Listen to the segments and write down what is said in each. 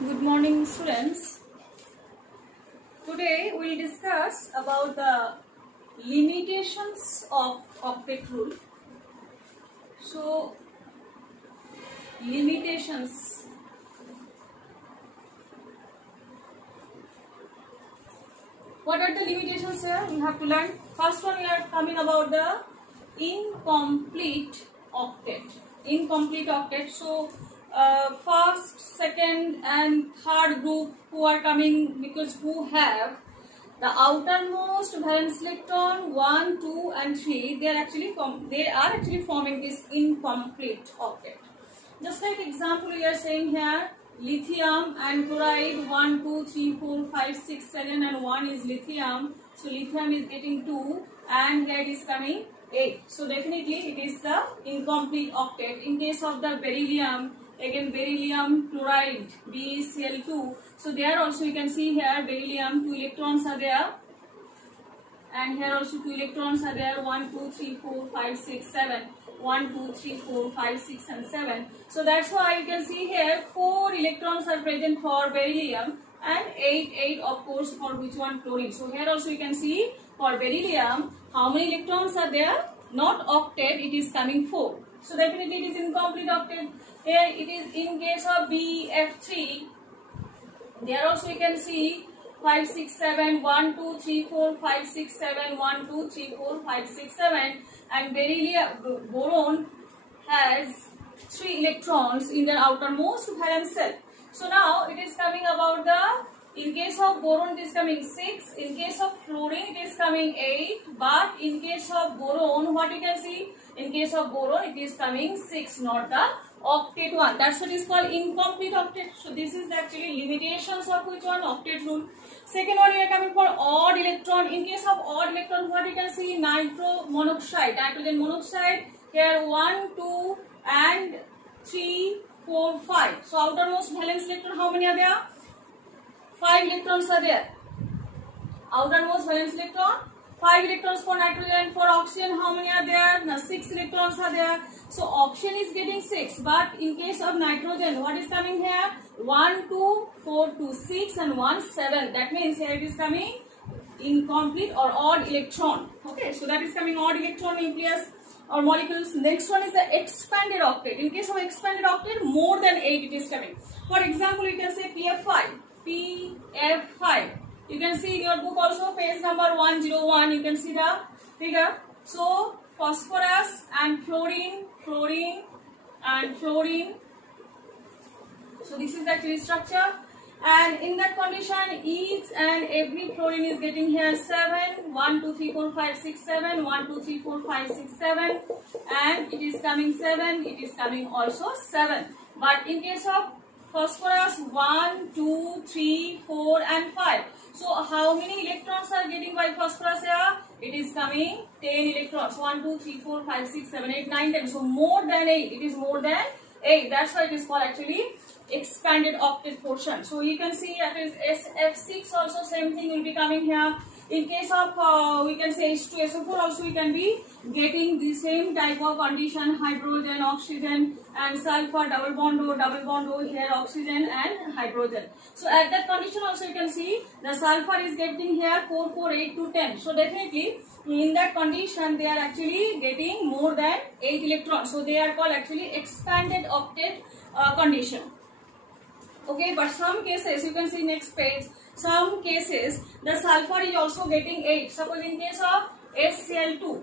Good morning, students. Today we will discuss about the limitations of octet rule. So, limitations. What are the limitations here? We have to learn. First one, we are coming about the incomplete octet. Incomplete octet. So, first, second, and third group who are coming because who have the outermost valence electron 1, 2, and 3. They are actually forming this incomplete octet. Just like example, we are saying here lithium and chloride 1, 2, 3, 4, 5, 6, 7, and 1 is lithium. So lithium is getting 2 and here it is coming 8. So definitely it is the incomplete octet. In case of the beryllium, again beryllium chloride BeCl2. So there also you can see here beryllium 2 electrons are there. And here also 2 electrons are there 1, 2, 3, 4, 5, 6, 7. 1, 2, 3, 4, 5, 6 and 7. So that's why you can see here 4 electrons are present for beryllium and 8 of course for which one? Chlorine. So here also you can see for beryllium how many electrons are there? Not octet, it is coming 4. So definitely it is incomplete octet. Here it is in case of BF3. There also you can see 5, 6, 7, 1, 2, 3, 4, 5, 6, 7, 1, 2, 3, 4, 5, 6, 7 and beryllium boron has 3 electrons in their outermost valence shell. So now it is coming about in case of boron it is coming 6, in case of fluorine it is coming 8, but in case of boron what you can see? In case of boron it is coming 6, not the octet one. That's what is called incomplete octet. So this is actually limitations of which one? Octet rule. Second one, we are coming for odd electron. In case of odd electron, what you can see? Nitrogen monoxide. Here 1, 2 and 3, 4, 5. So outermost valence electron, how many are there? 5 electrons are there. Outermost valence electron, 5 electrons for nitrogen. For oxygen, how many are there? Now 6 electrons are there. So oxygen is getting 6, but in case of nitrogen, what is coming here? 1, 2, 4, 2, 6 and 1, 7. That means here it is coming incomplete or odd electron. Okay, so that is coming odd electron nucleus or molecules. Next one is the expanded octet. In case of expanded octet, more than 8 it is coming. For example, you can say PF5. PF5. You can see in your book also page number 101. You can see the figure. So phosphorus and fluorine and fluorine. So this is the actual structure. And in that condition, each and every fluorine is getting here 7. 1, 2, 3, 4, 5, 6, 7. 1, 2, 3, 4, 5, 6, 7. And it is coming 7. It is coming also 7. But in case of phosphorus 1, 2, 3, 4 and 5. So how many electrons are getting by phosphorus here? It is coming 10 electrons. 1, 2, 3, 4, 5, 6, 7, 8, 9, 10. So more than 8. It is more than 8. That's why it is called actually expanded octet portion. So you can see that is SF6 also same thing will be coming here. In case of we can say H2SO4 also we can be getting the same type of condition, hydrogen, oxygen and sulfur, double bond O, here oxygen and hydrogen. So at that condition also you can see the sulfur is getting here 4, 4, 8 to 10. So definitely in that condition they are actually getting more than 8 electrons. So they are called actually expanded octet condition. Okay, but some cases you can see next page. Some cases the sulfur is also getting 8. Suppose in case of HCl2,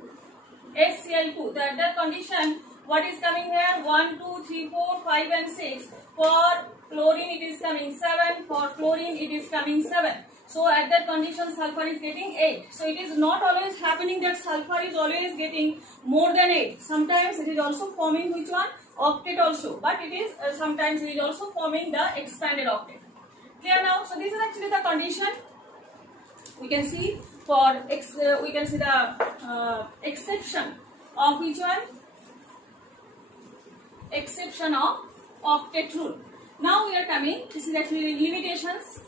at that condition what is coming here? 1, 2, 3, 4, 5 and 6. For chlorine it is coming 7. For fluorine it is coming 7. So at that condition sulfur is getting 8. So it is not always happening that sulfur is always getting more than 8. Sometimes it is also forming which one? Octet also. But it is sometimes it is also forming the expanded octet. Clear now? So this is actually the condition. We can see for we can see the exception of which one? Exception of octet rule. Now we are coming. This is actually limitations.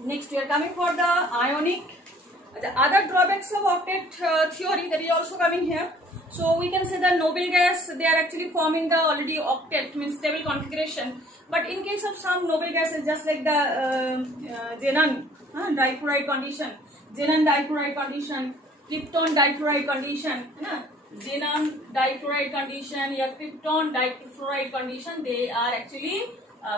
Next, we are coming for the ionic. The other drawbacks of octet theory that is also coming here. So we can say the noble gas, they are actually forming the already octet, means stable configuration. But in case of some noble gases, just like the xenon dichloride condition, xenon dichloride condition, krypton dichloride condition, xenon dichloride condition, yeah, krypton dichloride condition, they are actually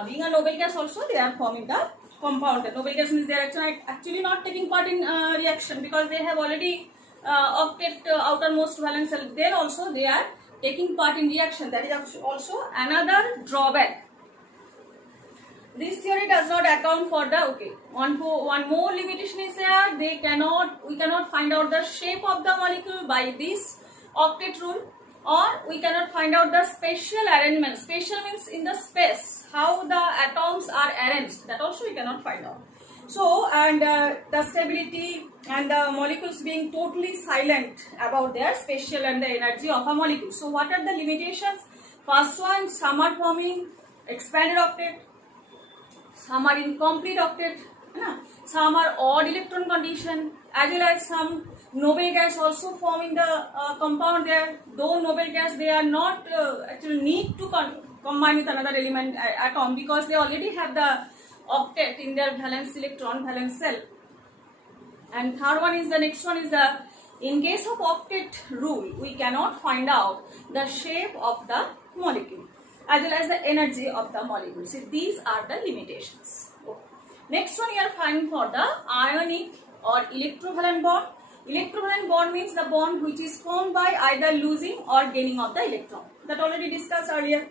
being a noble gas also, they are forming the compound. The noble gas means they are actually not taking part in reaction because they have already octet outermost valence shell. Then also they are taking part in reaction. That is also another drawback. This theory does not account for the one more limitation is there. We cannot find out the shape of the molecule by this octet rule, or we cannot find out the spatial arrangement. Spatial means in the space, how the atoms are arranged. That also we cannot find out. So, and the stability and the molecules being totally silent about their spatial and the energy of a molecule. So, what are the limitations? First one, some are forming expanded octet, some are incomplete octet, some are odd electron condition, as well as some noble gas also forming the compound there. Though noble gas, they are not actually need to combine with another element atom because they already have the octet in their valence electron valence shell. And third one is the next one is the, in case of octet rule, we cannot find out the shape of the molecule as well as the energy of the molecule. So these are the limitations. Okay. Next one, you are finding for the ionic or electrovalent bond. Electrovalent bond means the bond which is formed by either losing or gaining of the electron. That already discussed earlier.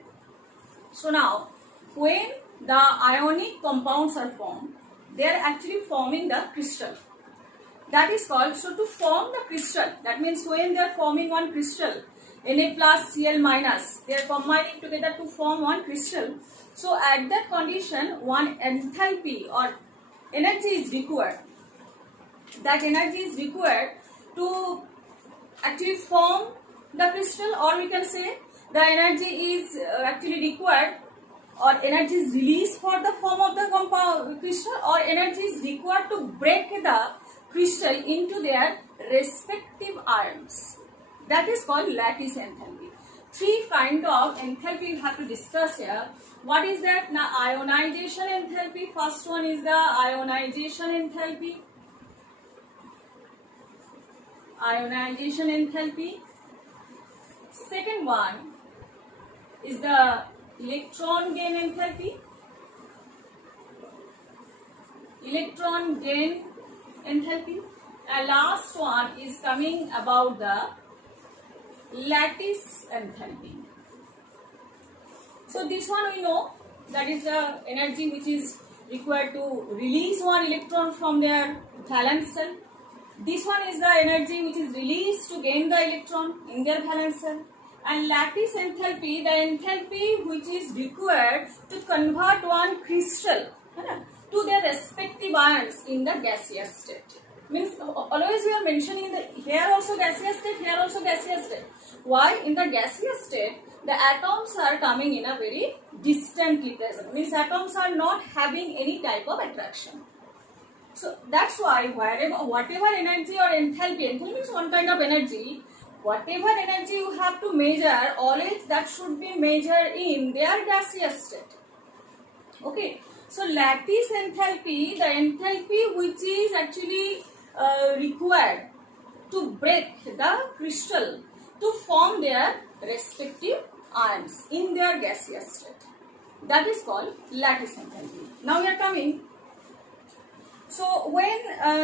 So now, when the ionic compounds are formed, they are actually forming the crystal. That is called, so to form the crystal, that means when they are forming one crystal, Na plus Cl minus, they are combining together to form one crystal. So at that condition, one enthalpy or energy is required. That energy is required to actually form the crystal, or we can say the energy is actually required, or energy is released for the form of the compound crystal, or energy is required to break the crystal into their respective ions. That is called lattice enthalpy. Three kind of enthalpy you have to discuss here. What is that? Now, ionization enthalpy. First one is the ionization enthalpy. Ionization enthalpy. Second one is the electron gain enthalpy. Electron gain enthalpy. And last one is coming about the lattice enthalpy. So this one we know, that is the energy which is required to release one electron from their valence shell. This one is the energy which is released to gain the electron in their valence shell. And lattice enthalpy, the enthalpy which is required to convert one crystal to their respective ions in the gaseous state. Means always we are mentioning the here also gaseous state, here also gaseous state. Why? In the gaseous state, the atoms are coming in a very distantly present. Means atoms are not having any type of attraction. So that's why whatever energy or enthalpy means one kind of energy, whatever energy you have to measure, always that should be measured in their gaseous state. Okay. So lattice enthalpy, the enthalpy which is actually required to break the crystal to form their respective ions in their gaseous state. That is called lattice enthalpy. Now we are coming. So when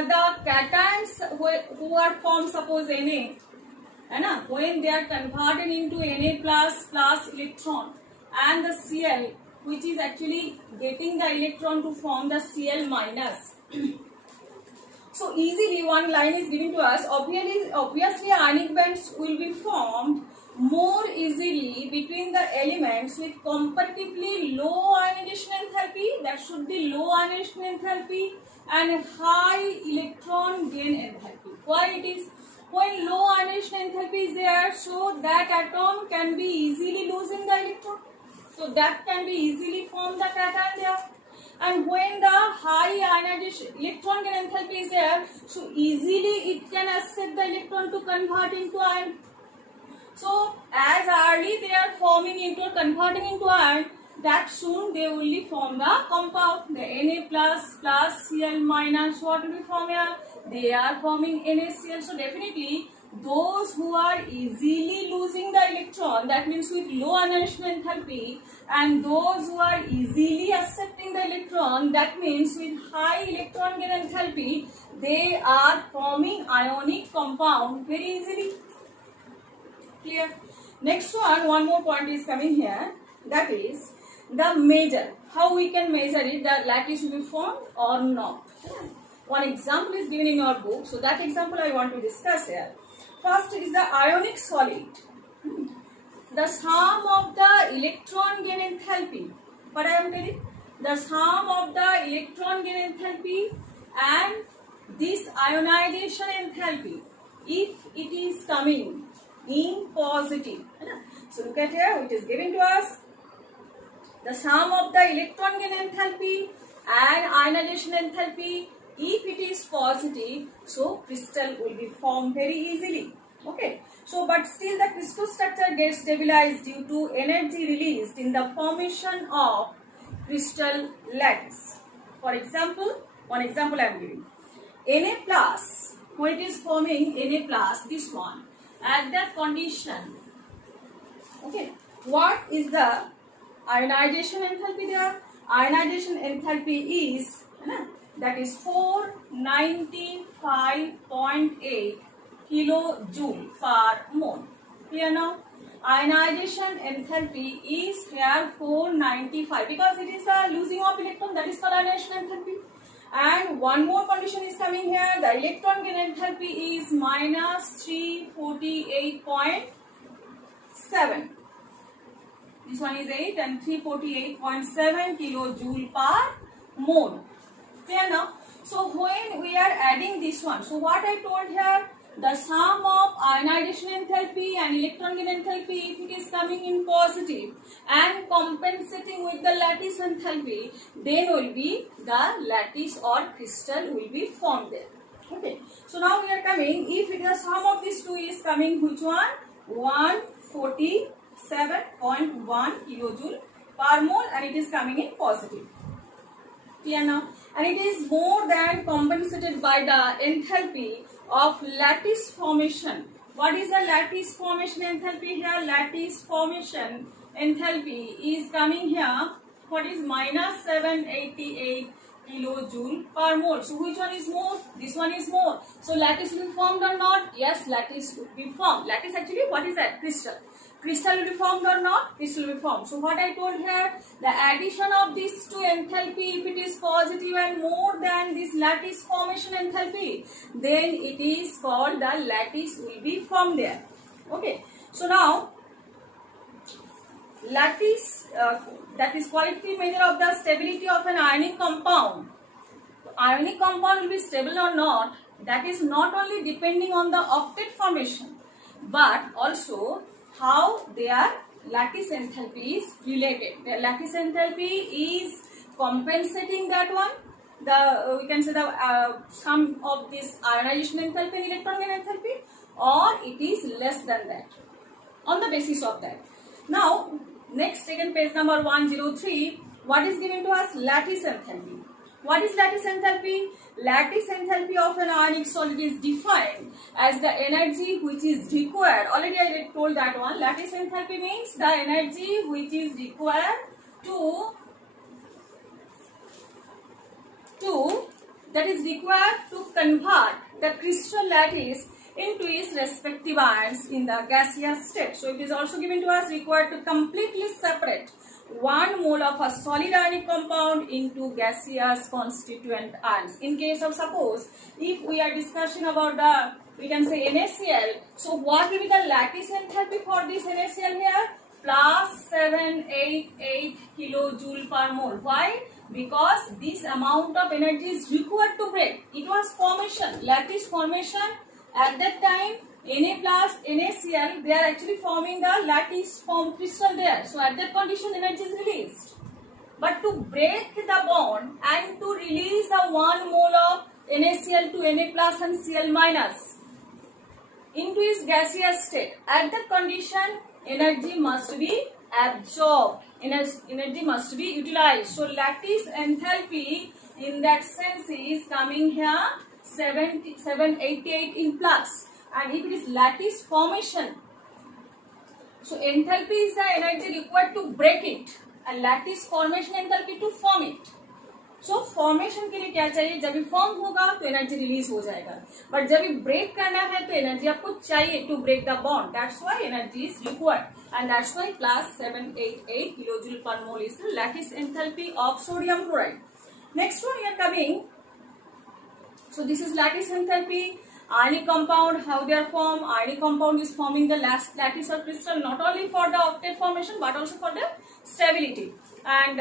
the cations who are formed, suppose Na, when they are converted into Na plus electron and the Cl which is actually getting the electron to form the Cl minus. So easily one line is given to us. Obviously ionic bands will be formed more easily between the elements with comparatively low ionization enthalpy, that should be low ionization enthalpy, and high electron gain enthalpy. Why it is? When low ionization enthalpy is there, so that atom can be easily losing the electron. So that can be easily form the cation there. And when the high ionization electron gain enthalpy is there, so easily it can accept the electron to convert into ion. So as early they are forming into or converting into ion, that soon they will be form the compound. The Na plus Cl minus, what will be form here? They are forming NaCl. So definitely those who are easily losing the electron, that means with low ionization enthalpy, and those who are easily accepting the electron, that means with high electron gain enthalpy, they are forming ionic compound very easily. Clear? Next one more point is coming here, that is the measure. How we can measure it, the lattice will be formed or not. One example is given in your book, so that example I want to discuss here. First is the ionic solid. The sum of the electron gain enthalpy. What I am telling? The sum of the electron gain enthalpy and this ionization enthalpy, if it is coming in positive. So look at here, it is given to us the sum of the electron gain enthalpy and ionization enthalpy. If it is positive, so crystal will be formed very easily. Okay. So but still the crystal structure gets stabilized due to energy released in the formation of crystal lattice. For example, one example I am giving. Na plus, when it is forming Na plus, this one, at that condition, okay, what is the ionization enthalpy there? Ionization enthalpy is, that is 495.8 kilojoule per mole. Clear now? Ionization enthalpy is here 495 because it is the losing of electron, that is called ionization enthalpy. And one more condition is coming here, the electron gain enthalpy is minus 348.7. This one is 8 and 348.7 kilojoule per mole. Clear now? So when we are adding this one, so what I told here, the sum of ionization enthalpy and electron gain enthalpy, if it is coming in positive and compensating with the lattice enthalpy, then will be the lattice or crystal will be formed there. Okay. So now we are coming, if the sum of these two is coming, which one? 147.1 kilojoule per mole, and it is coming in positive. Clear now? And it is more than compensated by the enthalpy of lattice formation. What is the lattice formation enthalpy here? Lattice formation enthalpy is coming here. What is minus 788 kilojoule per mole. So which one is more? This one is more. So lattice will be formed or not? Yes, lattice will be formed. Lattice actually, what is that? Crystal. Crystal will be formed or not? Crystal will be formed. So what I told here, the addition of these two enthalpy, if it is positive and more than this lattice formation enthalpy, then it is called the lattice will be formed there. Okay. So now, lattice, that is qualitative measure of the stability of an ionic compound. Ionic compound will be stable or not, that is not only depending on the octet formation, but also how their lattice enthalpy is related. The lattice enthalpy is compensating that one, the we can say the sum of this ionization enthalpy and electron gain enthalpy, or it is less than that, on the basis of that. Now next, second page number 103, what is given to us? Lattice enthalpy. What is lattice enthalpy? Lattice enthalpy of an ionic solid is defined as the energy which is required. Already I told that one. Lattice enthalpy means the energy which is required to convert the crystal lattice into its respective ions in the gaseous state. So it is also given to us required to completely separate 1 mole of a solid ionic compound into gaseous constituent ions. In case of, suppose, if we are discussing about the, we can say NaCl, so what will be the lattice enthalpy for this NaCl here? Plus 788 kilojoule per mole. Why? Because this amount of energy is required to break. It was formation, lattice formation. At that time, Na plus NaCl, they are actually forming the lattice form crystal there. So at that condition, energy is released. but to break the bond and to release the 1 mole of NaCl to Na plus and Cl minus into its gaseous state. At that condition, energy must be absorbed, energy must be utilized. So lattice enthalpy in that sense is coming here 788 in plus. And if it is lattice formation, so enthalpy is the energy required to break it and lattice formation enthalpy to form it. So formation के लिए क्या चाहिए, जब भी form होगा तो energy release हो जाएगा, बट जब भी ब्रेक करना है तो एनर्जी आपको चाहिए to break the bond. That's why energy is required and that's why class 788 kilojoule per mole is the lattice enthalpy of sodium chloride. Next one we are coming. So this is lattice enthalpy. Ionic compound, how they are formed. Ionic compound is forming the lattice of crystal not only for the octet formation but also for the stability. And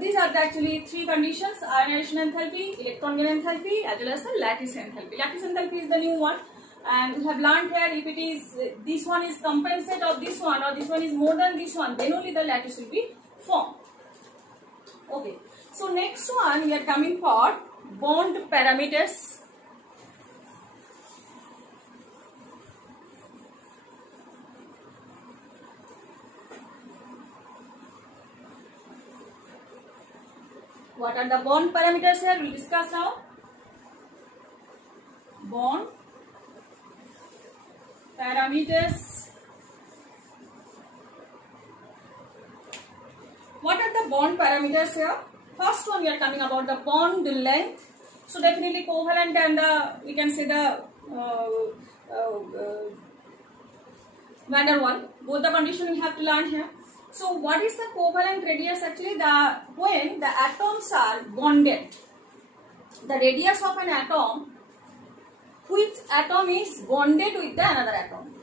these are actually three conditions: ionization enthalpy, electron gain enthalpy, as well as the lattice enthalpy. Lattice enthalpy is the new one, and we have learned here if it is this one is compensate of this one or this one is more than this one, then only the lattice will be formed. Okay. So next one we are coming for bond parameters. What are the bond parameters here? We'll discuss now. Bond parameters. What are the bond parameters here? First one we are coming about the bond length. So definitely covalent and we can say the van der Waals. Both the condition we have to learn here. So what is the covalent radius? Actually, when the atoms are bonded, the radius of an atom, which atom is bonded with the another atom,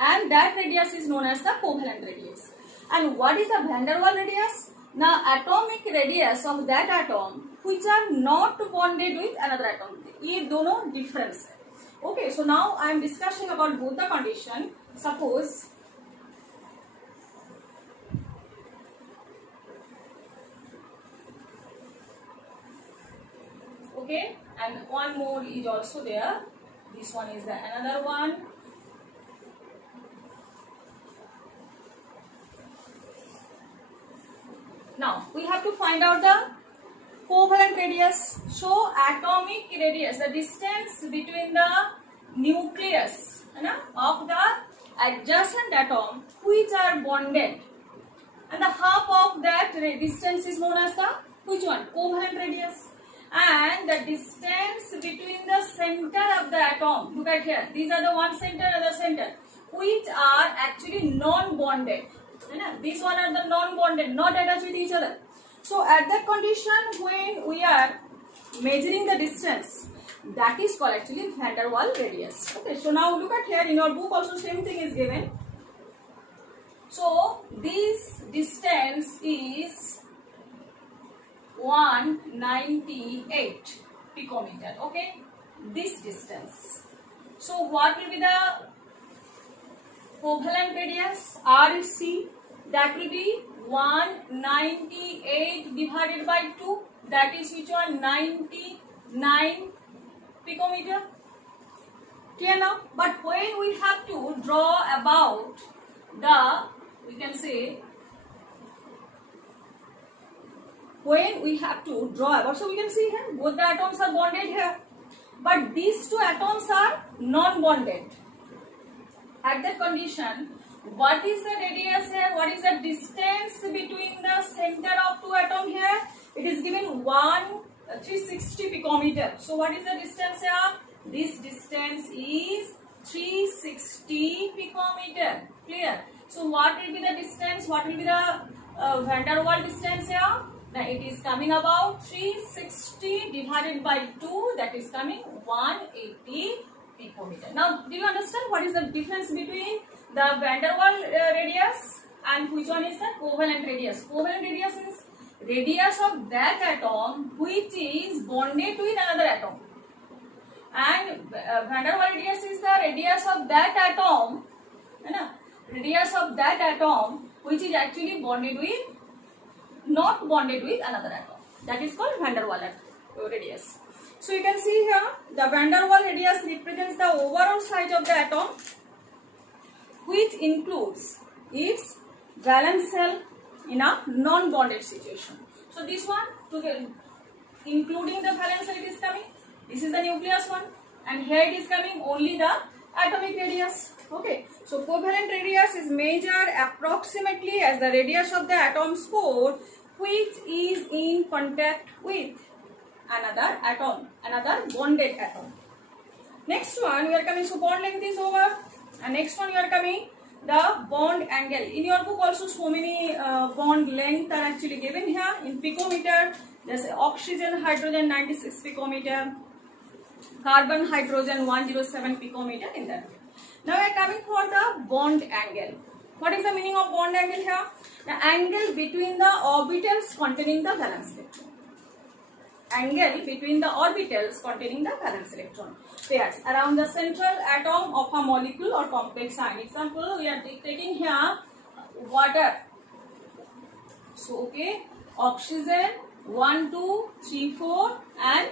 and that radius is known as the covalent radius. And what is the van der Waals radius? Now atomic radius of that atom which are not bonded with another atom. ये दोनों difference है. Okay, so now I am discussing about both the condition. Suppose okay, and one more is also there. This one is the another one. Now we have to find out the covalent radius. So atomic radius, the distance between the nucleus of the adjacent atom which are bonded, and the half of that distance is known as the which one? Covalent radius. And the distance between the center of the atom, look at here, these are the one center and other center, which are actually non-bonded. These one are the non-bonded, not attached with each other. So at that condition, when we are measuring the distance, that is called actually van der Waals radius. Okay, so now look at here, in your book also same thing is given. So this distance is 198 picometer. Okay, this distance. So what will be the covalent radius? RC, that will be 198 divided by 2, that is which one? 99 picometer. Clear now? But when we have to draw about the, we can say, when we have to draw about, so we can see here both the atoms are bonded here, but these two atoms are non-bonded. At that condition, what is the radius here? What is the distance between the center of two atoms here? It is given 360 picometer. So what is the distance here? This distance is 360 picometer. Clear? So what will be the distance? What will be the van der Waals distance here? Now it is coming about 360 divided by 2, that is coming 180 picometer. Now do you understand what is the difference between the van der Waals radius and which one is the covalent radius? Covalent radius is radius of that atom which is bonded to another atom, and van der Waals radius is the radius of that atom, radius of that atom which is actually bonded with not bonded with another atom. That is called van der Waals radius. So you can see here the van der Waals radius represents the overall size of the atom, which includes its valence shell in a non-bonded situation. So this one, including the valence shell, it is coming. This is the nucleus one, and here it is coming only the atomic radius. Okay, so covalent radius is measured approximately as the radius of the atom's core, which is in contact with another atom, another bonded atom. Next one, we are coming. So bond length is over, and next one we are coming the bond angle. In your book also so many bond length are actually given here in picometer. There's oxygen hydrogen 96 picometer, carbon hydrogen 107 picometer in that way. Now we are coming for the bond angle. What is the meaning of bond angle here? The angle between the orbitals containing the valence electron. Angle between the orbitals containing the valence electron pairs around the central atom of a molecule or complex ion. Example, we are taking here water. So, okay, oxygen 1, 2, 3, 4 and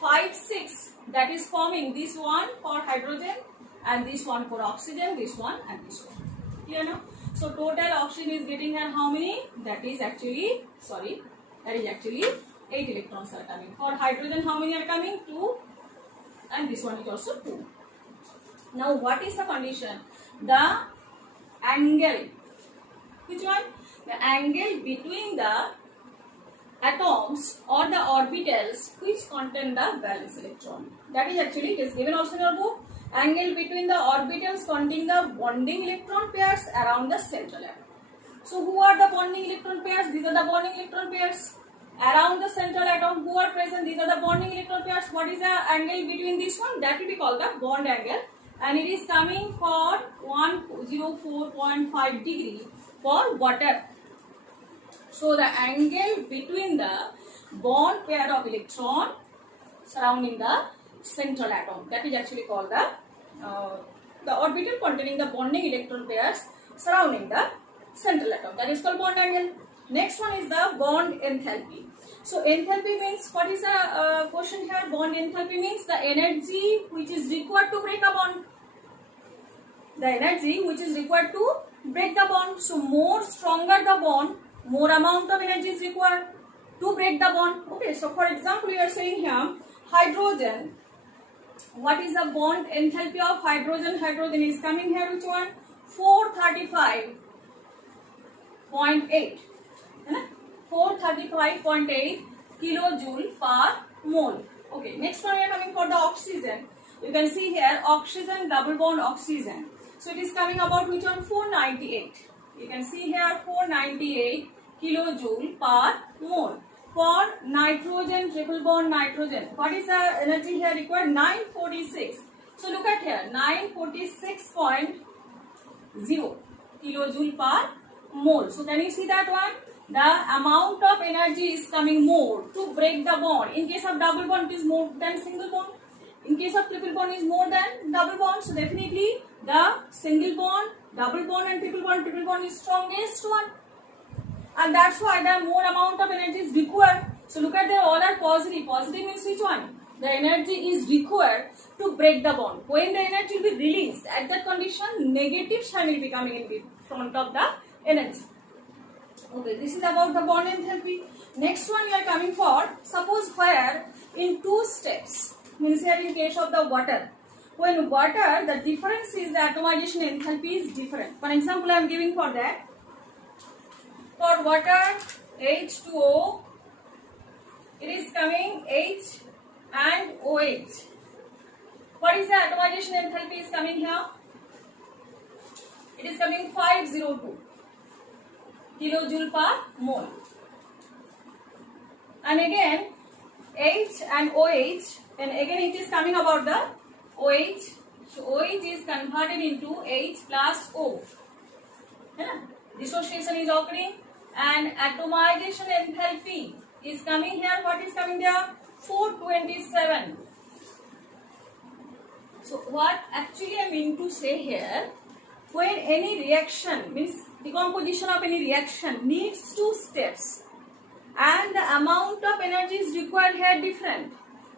5, 6. That is forming this one for hydrogen and this one for oxygen, this one and this one. Clear now? So, total oxygen is getting here how many? That is actually 8 electrons are coming. For hydrogen, how many are coming? 2. And this one is also 2. Now, what is the condition? The angle. Which one? The angle between the atoms or the orbitals which contain the valence electron. That is actually, it is given also in your book. Angle between the orbitals containing the bonding electron pairs around the central atom. So, who are the bonding electron pairs? These are the bonding electron pairs. Around the central atom, who are present? These are the bonding electron pairs. What is the angle between this one? That will be called the bond angle, and it is coming for 104.5 degree for water. So the angle between the bond pair of electron surrounding the central atom, that is actually called the orbital containing the bonding electron pairs surrounding the central atom. That is called bond angle. Next one is the bond enthalpy. So enthalpy means, what is the question here? Bond enthalpy means the energy which is required to break a bond. The energy which is required to break the bond. So more stronger the bond, more amount of energy is required to break the bond. Okay, so for example, we are saying here hydrogen. What is the bond enthalpy of hydrogen? Hydrogen is coming here, which one? 435.8. 435.8 kilojoule per mole. Okay, next one we are coming for the oxygen. You can see here oxygen, double bond oxygen. So it is coming about which one? 498. You can see here 498 kilojoule per mole. For nitrogen, triple bond nitrogen, what is the energy here required? 946. So look at here, 946.0 kilojoule per mole. So can you see that one? The amount of energy is coming more to break the bond. In case of double bond, it is more than single bond. In case of triple bond, it is more than double bond. So definitely the single bond, double bond and triple bond is strongest one. And that's why the more amount of energy is required. So look at, they all are positive. Positive means which one? The energy is required to break the bond. When the energy will be released, at that condition, negative sign will be coming in front of the energy. Okay, this is about the bond enthalpy. Next one we are coming for, suppose where in 2 steps, means here in case of the water. When water, the difference is the atomization enthalpy is different. For example, I am giving for that. For water, H2O, it is coming H and OH. What is the atomization enthalpy is coming here? It is coming 502 kilojoule per mole. And again, H and OH, and again it is coming about the OH. So OH is converted into H plus O. Dissociation is occurring, and atomization enthalpy is coming here. What is coming there? 427. So what actually I mean to say here, when any reaction, means decomposition of any reaction needs 2 steps. and the amount of energy is required here different.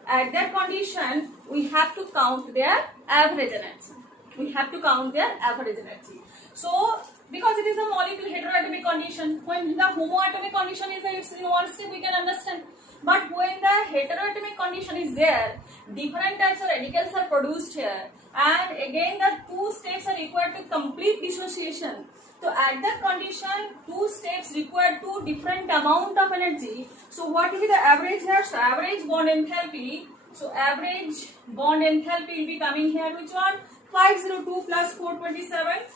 At that condition, we have to count their average energy. We have to count their average energy. So, because it is a molecule heteroatomic condition, when the homoatomic condition is there, in one step we can understand. But when the heteroatomic condition is there, different types of radicals are produced here, and again the two steps are required to complete dissociation. So at that condition, two steps require two different amount of energy. So what will be the average here? So average bond enthalpy. So average bond enthalpy will be coming here. Which one? 502 plus 427.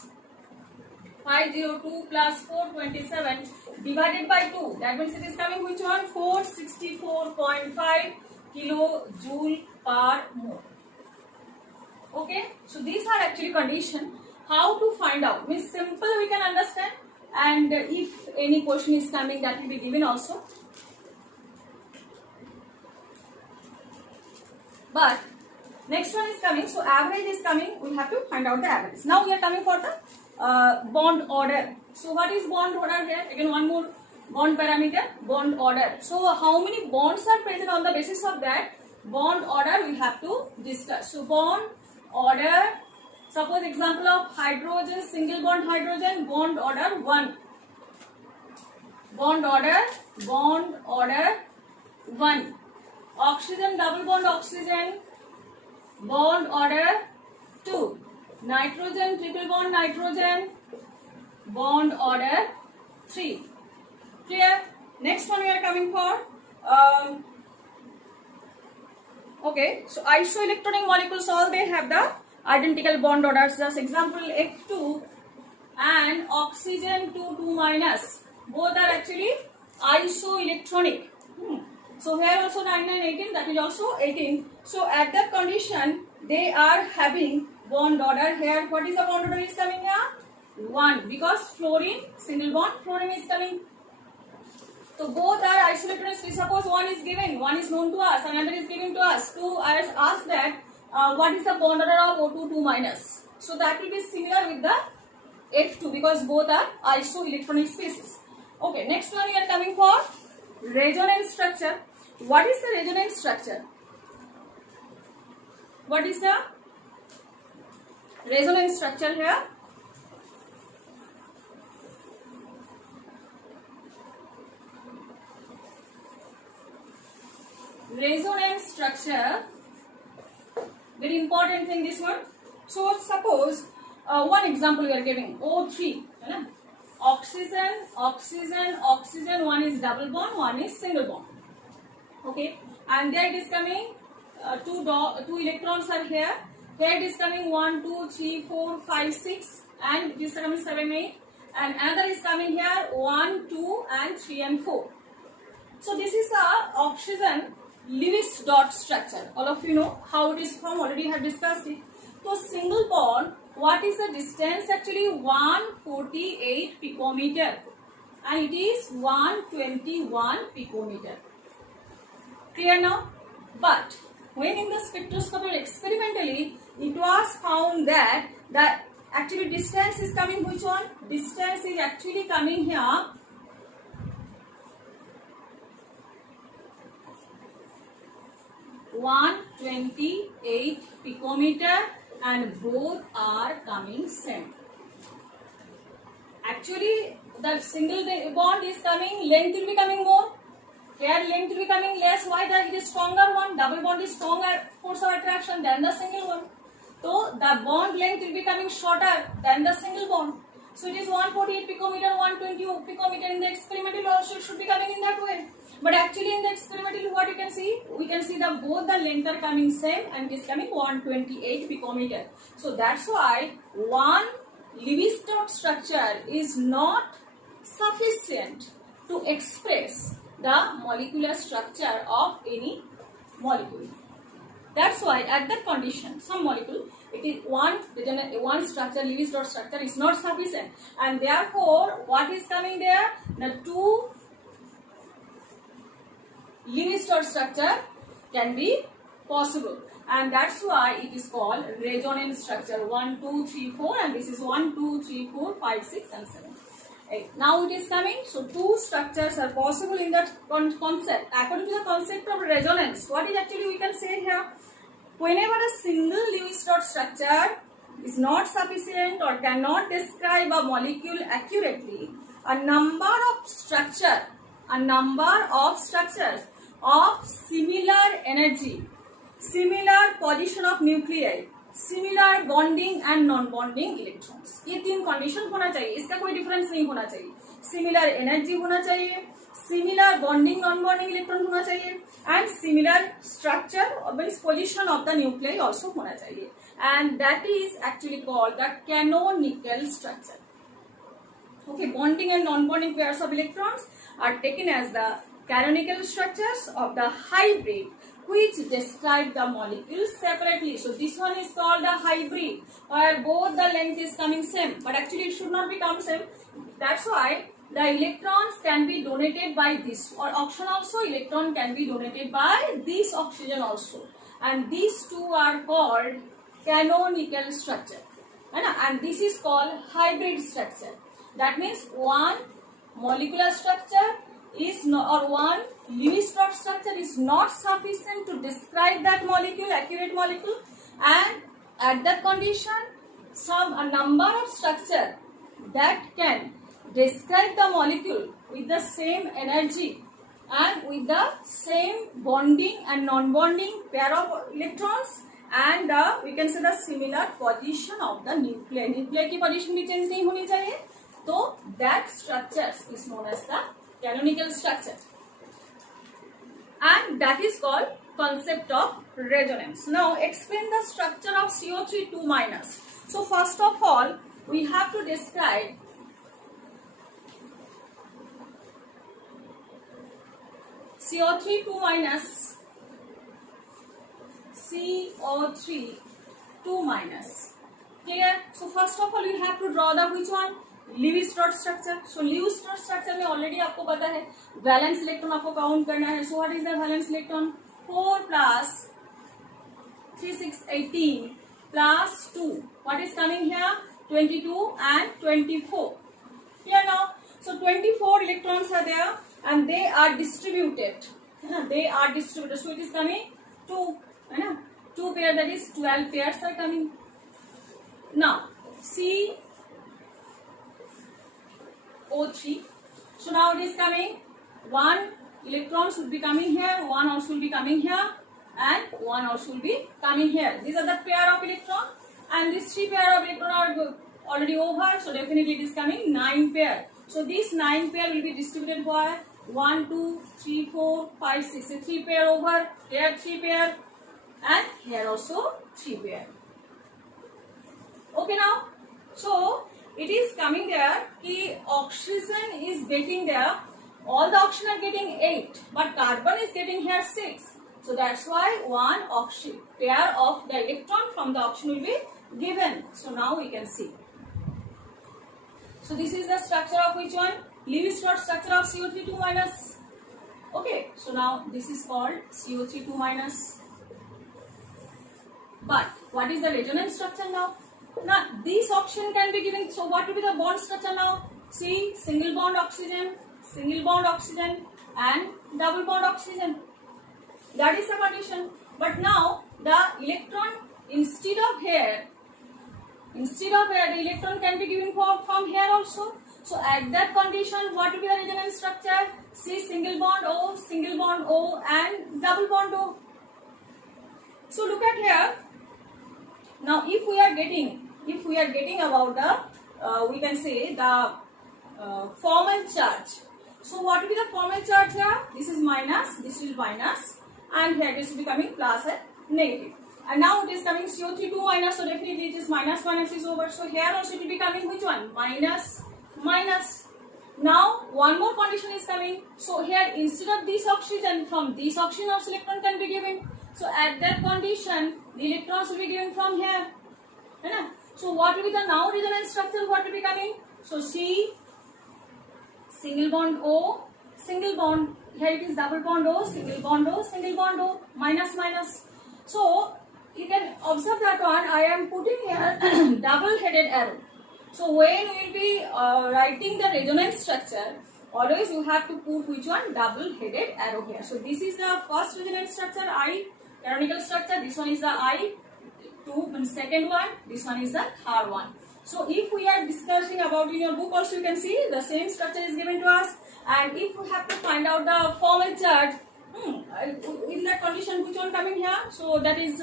502 plus 427 divided by 2. That means it is coming which one? 464.5 kilojoule per mole. Okay. So these are actually conditions. How to find out? Means simple we can understand, and if any question is coming, that will be given also. But next one is coming. So average is coming. We have to find out the average. Now we are coming for the bond order. So what is bond order here? Again one more bond parameter, bond order. So how many bonds are present? On the basis of that bond order we have to discuss. So bond order, suppose example of hydrogen, single bond hydrogen, bond order 1. Bond order 1. Oxygen, double bond oxygen, bond order 2. Nitrogen, triple bond nitrogen, bond order 3. Clear? Next one we are coming for. Okay, so isoelectronic molecules, all they have the identical bond orders. Just example F2 and oxygen 2 minus. Both are actually isoelectronic. So here also 9, 9, 18, that is also 18. So at that condition, they are having bond order here. What is the bond order is coming here? 1, because fluorine, single bond, fluorine is coming. So both are isoelectronics. We suppose one is given, one is known to us, another is given to us. To ask that what is the bond order of O2 2 minus. So that will be similar with the F2 because both are isoelectronic species. Okay, next one we are coming for resonance structure. What is the resonance structure? What is the resonance structure here? Resonance structure, very important thing this one. So suppose one example we are giving O3, oxygen, oxygen, oxygen, one is double bond, one is single bond. Okay, and there it is coming, two electrons are here. Here it is coming 1, 2, 3, 4, 5, 6, and this is coming 7, 8, and another is coming here 1, 2, and 3 and 4. So this is the oxygen Lewis dot structure. All of you know how it is formed, already have discussed it. So single bond, what is the distance? Actually 148 picometer, and it is 121 picometer. Clear now? But when in the spectroscopy experimentally, it was found that the actually distance is coming which one? Distance is actually coming here 128 picometer, and both are coming same. Actually, the single bond is coming, length will be coming more. Here length will be coming less. Why? That it is stronger one. Double bond is stronger force of attraction than the single one. So the bond length will be coming shorter than the single bond. So it is 148 picometer, 120 picometer. In the experimental also it should be coming in that way. But actually in the experimental what you can see? We can see that both the length are coming same and it is coming 128 picometer. So that's why one Lewis dot structure is not sufficient to express the molecular structure of any molecule. That's why at that condition, some molecule, it is one structure, Lewis dot structure is not sufficient, and therefore what is coming there? The two Lewis dot structure can be possible, and that's why it is called resonance structure. 1, 2, 3, 4, and this is 1, 2, 3, 4, 5, 6, and 7. 8. Now it is coming. So two structures are possible in that concept. According to the concept of resonance, what is actually we can say here? Whenever a single Lewis dot structure is not sufficient or cannot describe a molecule accurately, a number of structures of similar energy, similar position of nuclei, similar bonding and non bonding electrons, ये तीन condition होना चाहिए, इसका कोई difference नहीं होना चाहिए. Similar energy होना चाहिए, similar bonding non bonding electron होना चाहिए, and similar structure means position of the nuclei also होना चाहिए, and that is actually called the canonical structure. Okay, bonding and non-bonding pairs of electrons are taken as the canonical structures of the hybrid, which describe the molecules separately. So this one is called the hybrid, where both the length is coming same, but actually it should not become same. That's why the electrons can be donated by this, or oxygen also electron can be donated by this oxygen also, and these two are called canonical structure, and this is called hybrid structure. That means one molecular structure is not, or one Lewis dot structure is not sufficient to describe that molecule, accurate molecule, and at that condition, a number of structure that can describe the molecule with the same energy and with the same bonding and non-bonding pair of electrons, and we can say the similar position of the nuclei. Nuclei की position भी change नहीं होनी चाहिए. So that structure is known as the canonical structure, and that is called concept of resonance. Now explain the structure of CO3 2 minus. So first of all we have to describe CO3 2 minus, CO3 2 minus. Clear? So first of all you have to draw the which one? Lewis dot structure. So Lewis dot structure में already आपको पता है valence electron आपको count करना है. So what is the valence electron? 4 plus 3 6 18 plus 2. What is coming here? 22 and 24. Here now. So 24 electrons are there and they are distributed. They are distributed. So it is coming 2. 2 pair, that is 12 pairs are coming. Now CO3. So now it is coming. One electron should be coming here, one also will be coming here, and one also will be coming here. These are the pair of electron, and these 3 pair of electron are already over. So definitely it is coming 9 pair. So these 9 pair will be distributed by 1, 2, 3, 4, 5, 6. So 3 pair over, here 3 pair, and here also 3 pair. Okay now. So it is coming there कि oxygen is getting there, all the oxygen are getting 8, but carbon is getting here 6. So that's why one pair of the electron from the oxygen will be given. So now we can see. So this is the structure of which one? Lewis dot structure of CO3 2 minus. Okay, so now this is called CO3 2 minus. But what is the resonance structure now? Now this oxygen can be given. So what will be the bond structure now? See, single bond oxygen, and double bond oxygen. That is the condition. But now the electron instead of here, the electron can be given from here also. So at that condition, what will be the resonance structure? See, single bond O, and double bond O. So look at here. Now if we are getting about the we can say the formal charge. So what will be the formal charge here? This is minus, this is minus, and here this will be coming plus and negative. And now it is coming CO3 2 minus, so definitely it is minus is over. So here also it will be coming which one? Minus. Now one more condition is coming. So here instead of this oxygen, from this oxygen also electron can be given. So at that condition the electrons will be given from here. So what will be the now resonance structure? What will be coming? So C, single bond O, single bond. Here it is double bond O, single bond O, minus. So you can observe that one. I am putting here double headed arrow. So when we will be writing the resonance structure, always you have to put which one? Double-headed arrow here. So this is the first resonance structure, I, canonical structure. This one is the I, second one. This one is the third one. So if we are discussing about, in your book also you can see the same structure is given to us, and if we have to find out the formal chart, in that condition which one coming here? So that is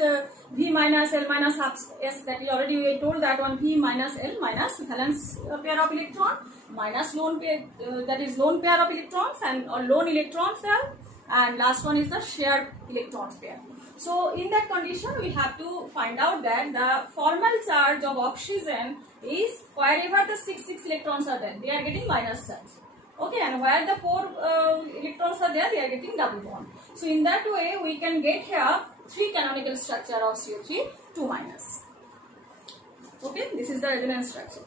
V minus L minus half S, that we already told that one, V minus L minus valence pair of electron minus lone pair, that is lone pair of electrons and or lone electrons there, and last one is the shared electrons pair. So in that condition we have to find out that the formal charge of oxygen is wherever the 6 electrons are there, they are getting minus charge. Okay, and where the 4 electrons are there, they are getting double bond. So in that way we can get here 3 canonical structure of CO3 2 minus. Okay, this is the resonance structure.